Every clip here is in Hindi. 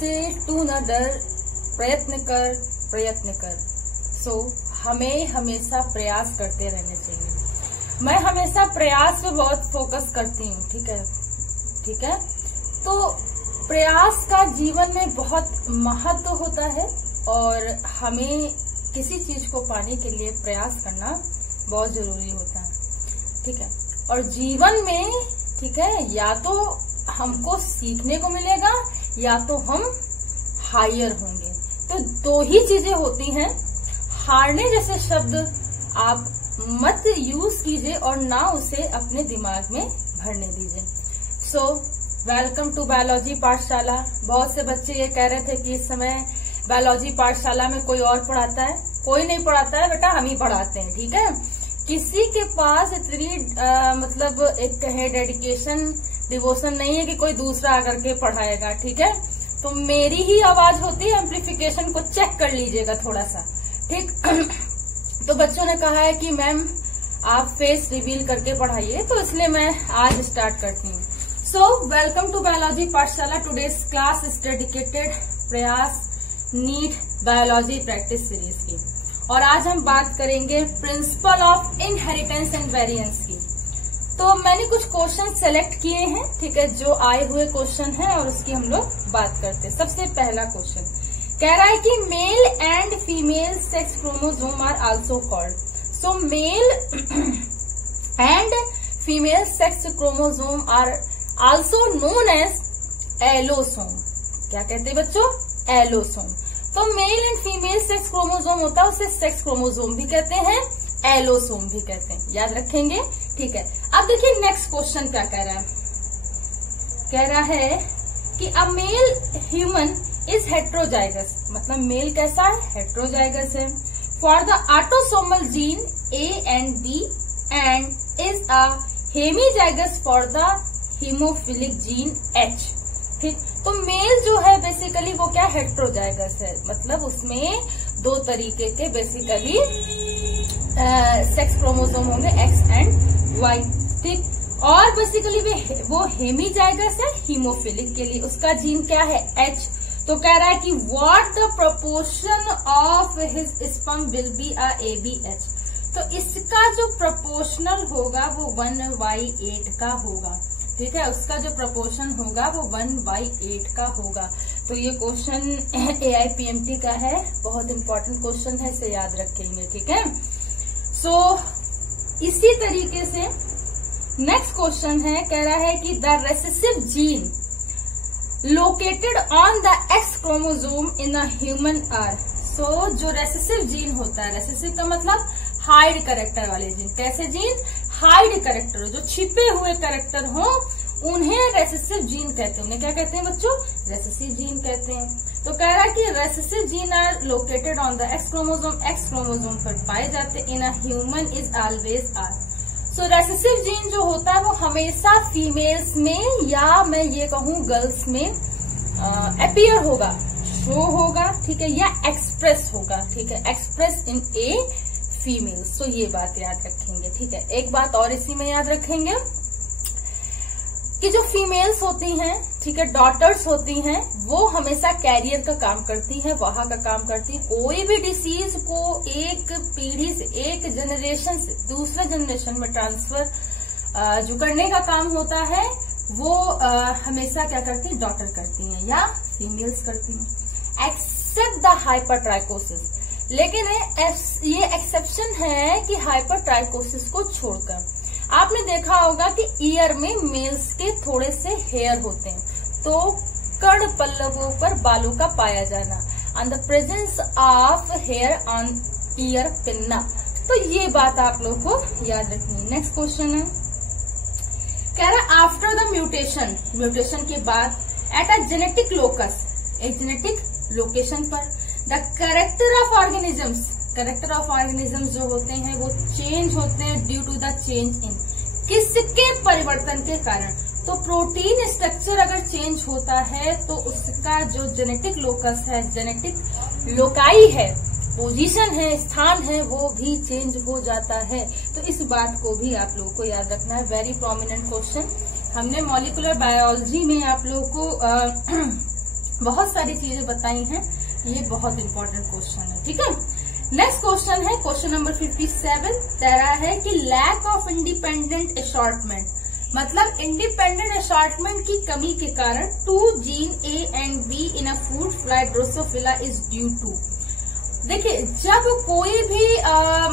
से टू न डर, प्रयत्न कर। सो हमें हमेशा प्रयास करते रहने चाहिए। मैं हमेशा प्रयास पे बहुत फोकस करती हूँ, ठीक है। तो प्रयास का जीवन में बहुत महत्व होता है और हमें किसी चीज को पाने के लिए प्रयास करना बहुत जरूरी होता है, ठीक है। और जीवन में, ठीक है, या तो हमको सीखने को मिलेगा या तो हम हायर होंगे। तो दो ही चीजें होती हैं। हारने जैसे शब्द आप मत यूज कीजिए और ना उसे अपने दिमाग में भरने दीजिए। सो वेलकम टू बायोलॉजी पाठशाला। बहुत से बच्चे ये कह रहे थे कि इस समय बायोलॉजी पाठशाला में कोई और पढ़ाता है। कोई नहीं पढ़ाता है बेटा, हम ही पढ़ाते हैं, ठीक है। किसी के पास इतनी मतलब एक कहे डेडिकेशन, डिवोशन नहीं है कि कोई दूसरा आकर के पढ़ाएगा, ठीक है। तो मेरी ही आवाज होती है, एम्प्लीफिकेशन को चेक कर लीजिएगा थोड़ा सा, ठीक। तो बच्चों ने कहा है कि मैम आप फेस रिवील करके पढ़ाइए, तो इसलिए मैं आज स्टार्ट करती हूँ। सो वेलकम टू बायोलॉजी पाठशाला। टुडेज क्लास इज डेडिकेटेड प्रयास नीट बायोलॉजी प्रैक्टिस सीरीज की, और आज हम बात करेंगे principle of inheritance and variance की। तो मैंने कुछ क्वेश्चन सेलेक्ट किए हैं, ठीक है, जो आए हुए क्वेश्चन हैं और उसकी हम लोग बात करते हैं। सबसे पहला क्वेश्चन कह रहा है कि male and female sex chromosome are also called. So male and female sex chromosome are also known as allosome. क्या कहते हैं बच्चों? एलोसोम। तो male and female sex chromosome होता है, उसे सेक्स क्रोमोसोम भी कहते हैं, एलोसोम भी कहते हैं, याद रखेंगे, ठीक है। अब देखिए नेक्स्ट क्वेश्चन क्या कह रहा है। कह रहा है कि a male human is heterozygous, मतलब मेल कैसा है? हेट्रोजाइगस है। For the autosomal gene A and B and is a hemizygous for the haemophilic gene H, ठीक। तो मेल जो है बेसिकली वो क्या? हेट्रोजाइगस है, मतलब उसमें दो तरीके के बेसिकली सेक्स क्रोमोसोम होंगे, एक्स एंड वाई, ठीक। और बेसिकली वो हेमीजाइगस है हीमोफिलिक के लिए, उसका जीन क्या है? एच। तो कह रहा है कि what the proportion of his sperm will be a ABH। तो इसका जो प्रोपोर्शनल होगा वो 1/8 का होगा, ठीक है। उसका जो प्रोपोर्शन होगा वो 1/8 का होगा। तो ये क्वेश्चन AIPMT का है, बहुत इंपॉर्टेंट क्वेश्चन है, इसे याद रखेंगे, ठीक है। सो इसी तरीके से नेक्स्ट क्वेश्चन है, कह रहा है कि the recessive gene located on the X chromosome in a human are. So जो रेसेसिव जीन होता है, रेसेसिव का मतलब हाइड कैरेक्टर वाले जीन। कैसे जीन? हाइड कैरेक्टर, जो छिपे हुए कैरेक्टर हो उन्हें रेसेसिव जीन कहते हैं। उन्हें क्या कहते हैं बच्चों? रेसेसिव जीन कहते हैं। तो कह रहा है कि recessive gene are located on the X chromosome, X chromosome पर पाए जाते हैं। In a human is always are. So recessive gene जो होता है वो हमेशा फीमेल्स में, या मैं ये कहूँ गर्ल्स में अपीयर होगा, शो होगा, ठीक है, या एक्सप्रेस होगा, ठीक है, एक्सप्रेस इन ए फीमेल्स। तो ये बात याद रखेंगे, ठीक है। एक बात और इसी में याद रखेंगे कि जो फीमेल्स होती हैं, ठीक है, डॉटर्स होती हैं, वो हमेशा कैरियर का काम करती हैं, वहां का काम करती है। कोई भी डिसीज को एक पीढ़ी से, एक जनरेशन से दूसरे जनरेशन में ट्रांसफर जो करने का काम होता है वो हमेशा क्या करती है? डॉटर करती हैं या फीमेल्स करती हैं, एक्सेप्ट द हाइपरट्राइकोसिस। लेकिन ये एक्सेप्शन है कि हाइपरट्राइकोसिस को छोड़कर। आपने देखा होगा कि ईयर में मेल्स के थोड़े से हेयर होते हैं, तो कर्ण पल्लवों पर बालों का पाया जाना, and the presence of hair on ear pinna. तो ये बात आप लोग को याद रखनी है। नेक्स्ट क्वेश्चन है, कह रहा है आफ्टर द म्यूटेशन, म्यूटेशन के बाद एट अ जेनेटिक लोकस, एक जेनेटिक लोकेशन पर, the character of organisms, character of organisms जो होते हैं वो चेंज होते हैं due to the change in, किसके परिवर्तन के कारण। तो प्रोटीन स्ट्रक्चर अगर चेंज होता है तो उसका जो जेनेटिक लोकस है, जेनेटिक लोकाई है, पोजीशन है, स्थान है, वो भी चेंज हो जाता है। तो इस बात को भी आप लोगों को याद रखना है। Very prominent question. हमने मॉलिक्यूलर बायोलॉजी में आप लोगों को बहुत सारी चीजें बताई हैं, ये बहुत इंपॉर्टेंट क्वेश्चन है, ठीक है। नेक्स्ट क्वेश्चन है क्वेश्चन नंबर 57, कह रहा है कि लैक ऑफ इंडिपेंडेंट असॉर्टमेंट, मतलब इंडिपेंडेंट असॉर्टमेंट की कमी के कारण 2 gene A and B in a fruit fly drosophila is due to. देखिए, जब कोई भी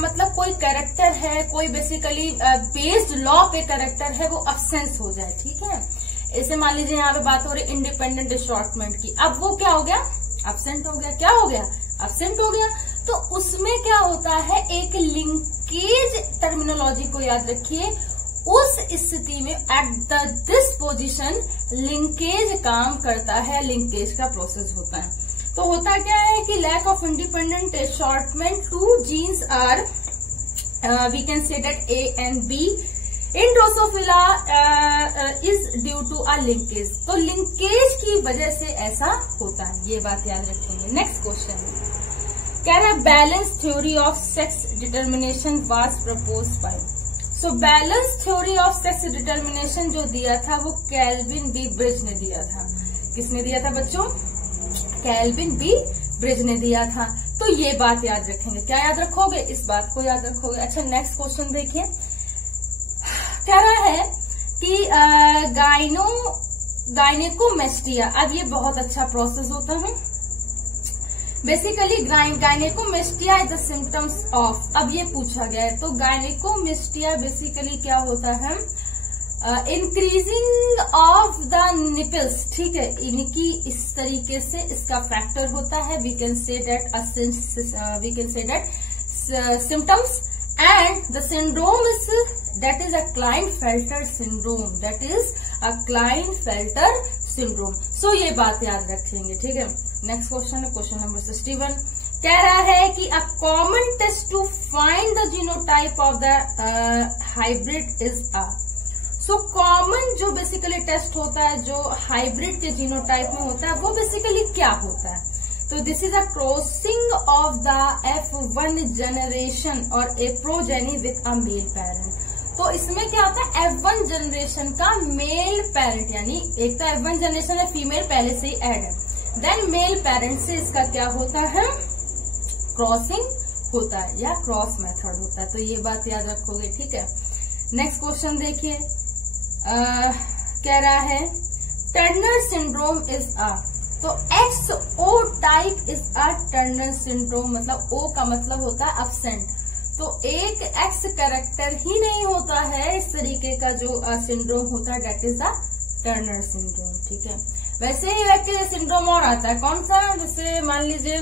मतलब कोई कैरेक्टर है, कोई बेसिकली बेस्ड लॉ पे कैरेक्टर है, वो अब्सेंस हो जाए, ठीक है। इसे मान लीजिए यहाँ पे बात हो रही इंडिपेंडेंट असॉर्टमेंट की, अब वो क्या हो गया, अब्सेंट हो गया, क्या हो गया, अब्सेंट हो गया। तो उसमें क्या होता है, एक लिंकेज टर्मिनोलॉजी को याद रखिए, उस स्थिति में एट दिस पोजीशन लिंकेज काम करता है, लिंकेज का प्रोसेस होता है। तो होता क्या है कि lack of independent assortment 2 genes are we can say that A and B in drosophila is due to a linkage. तो लिंकेज की वजह से ऐसा होता है, ये बात याद रखेंगे। नेक्स्ट क्वेश्चन क्या है, balance theory of sex determination was propose by. So balance theory of sex determination जो दिया था वो कैल्विन बी ब्रिज ने दिया था। किसने दिया था बच्चों, कैल्विन बी ब्रिज ने दिया था। तो ये बात याद रखेंगे, क्या याद रखोगे, इस बात को याद रखोगे। अच्छा, नेक्स्ट क्वेश्चन देखिए, कह रहा है कि गायनेकोमेस्टिया, अब ये बहुत अच्छा प्रोसेस होता है basically. Gynaecomastia is the symptoms of, अब ये पूछा गया है, तो गायनेकोमेस्टिया बेसिकली क्या होता है, इंक्रीजिंग ऑफ द निपल्स, ठीक है, इनकी इस तरीके से इसका फैक्टर होता है। We can say that symptoms and the syndrome is that is a Klinefelter syndrome, that is a Klinefelter syndrome। so ये बात याद रखेंगे, ठीक है। नेक्स्ट क्वेश्चन है क्वेश्चन नंबर 61, कह रहा है कि a common test to find the genotype of the hybrid is a। so common जो बेसिकली टेस्ट होता है जो हाइब्रिड के जीनोटाइप में होता है वो बेसिकली क्या होता है, तो this is a crossing of the F1 generation और a progeny with a male parent. तो इसमें क्या होता है, F1 जनरेशन का मेल पेरेंट, यानी एक तो F1 जनरेशन है फीमेल पहले से ही ऐड है, देन मेल पेरेंट से इसका क्या होता है, क्रॉसिंग होता है या क्रॉस मेथड होता है। तो ये बात याद रखोगे, ठीक है। नेक्स्ट क्वेश्चन देखिए, कह रहा है टर्नर सिंड्रोम इज अ, तो XO type is a Turner syndrome, मतलब O का मतलब होता है अब्सेंट। तो एक X कैरेक्टर ही नहीं होता है, इस तरीके का जो सिंड्रोम होता है that is a Turner syndrome, ठीक है। वैसे ही एक सिंड्रोम और आता है, कौन सा, जैसे मान लीजिए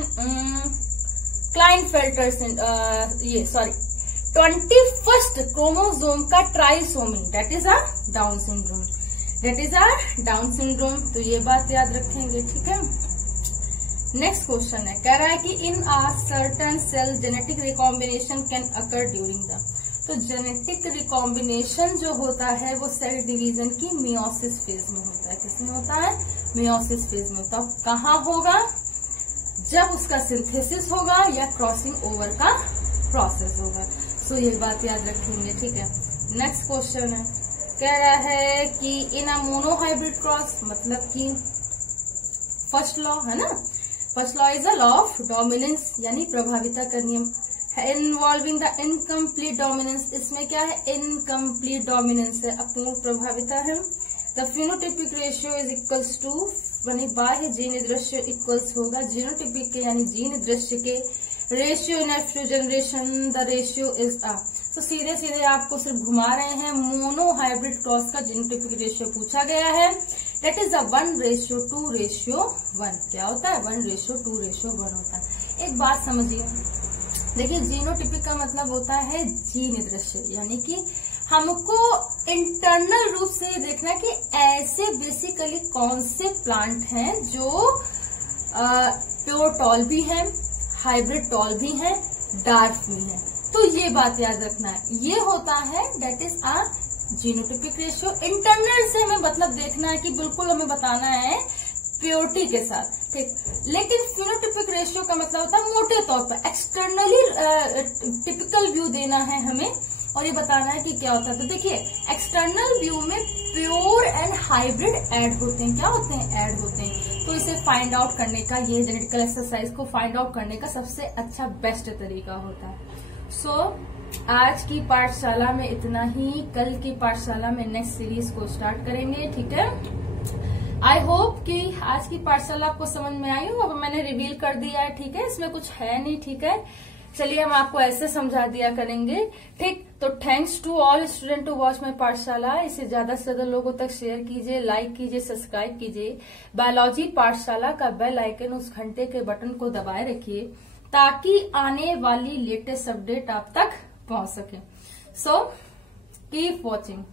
क्लाइनफेल्टर 21st क्रोमोसोम का trisomy, that is a Down syndrome, that is a Down syndrome. तो ये बात याद रखेंगे, ठीक है। नेक्स्ट क्वेश्चन है, कह रहा है कि in a certain cell genetic recombination can occur during the, तो जेनेटिक रिकॉम्बिनेशन जो होता है वो सेल डिवीजन की मियोसिस फेज में होता है। किसमें होता है, मियोसिस फेज में होता है। कहाँ होगा, जब उसका सिंथेसिस होगा या क्रॉसिंग ओवर का प्रोसेस होगा। सो ये बात याद रखेंगे, ठीक है। नेक्स्ट क्वेश्चन है, कह रहा है कि इन अ मोनोहाइब्रिड क्रॉस, मतलब कि फर्स्ट लॉ है ना, first law is a law of dominance, यानी प्रभाविता का नियम, इन्वॉल्विंग द इनकम्प्लीट डोमिनेंस। इसमें क्या है, इनकम्प्लीट डोमिनेंस है, अपूर्ण प्रभाविता है। The phenotypic ratio is equals to, यानी बाह्य जीन दृश्य इक्वल्स होगा जीनोटिपिक के, यानी जीन दृश्य के ratio in F generation, the ratio is a. तो सीधे सीधे आपको सिर्फ घुमा रहे हैं, मोनो हाइब्रिड क्रॉस का जीनोटिपिक रेशियो पूछा गया है, दैट इज अ 1:2:1। क्या होता है, 1:2:1 होता है। एक बात समझिए, देखिए जीनोटिपिक का मतलब होता है जीन दृश्य, यानी कि हमको इंटरनल रूप से ये देखना कि ऐसे बेसिकली कौन से प्लांट हैं जो प्योर टॉल भी है, हाइब्रिड टॉल भी है, डार्क भी है। तो ये बात याद रखना है, ये होता है that is a genotypic ratio. Internal से हमें मतलब देखना है कि बिल्कुल हमें बताना है प्योरिटी के साथ, ठीक। लेकिन फिनोटिपिक रेशियो का मतलब होता है मोटे तौर पर एक्सटर्नली टिपिकल व्यू देना है हमें, और ये बताना है कि क्या होता है। तो देखिए एक्सटर्नल व्यू में प्योर एंड हाइब्रिड ऐड होते हैं, क्या होते हैं, ऐड होते हैं। तो इसे फाइंड आउट करने का, ये जेनेटिकल एक्सरसाइज को फाइंड आउट करने का सबसे अच्छा बेस्ट तरीका होता है। सो आज की पाठशाला में इतना ही, कल की पाठशाला में नेक्स्ट सीरीज को स्टार्ट करेंगे, ठीक है। आई होप कि आज की पाठशाला आपको समझ में आई हो। अब मैंने रिवील कर दिया है, ठीक है, इसमें कुछ है नहीं, ठीक है। चलिए हम आपको ऐसे समझा दिया करेंगे, ठीक। तो thanks to all student to watch my Pathshala. इसे ज्यादा से ज्यादा लोगों तक शेयर कीजिए, लाइक कीजिए, सब्सक्राइब कीजिए। बायोलॉजी पाठशाला का बेल आइकन, उस घंटे के बटन को दबाए रखिए ताकि आने वाली लेटेस्ट अपडेट आप तक पहुंच सके। So keep watching.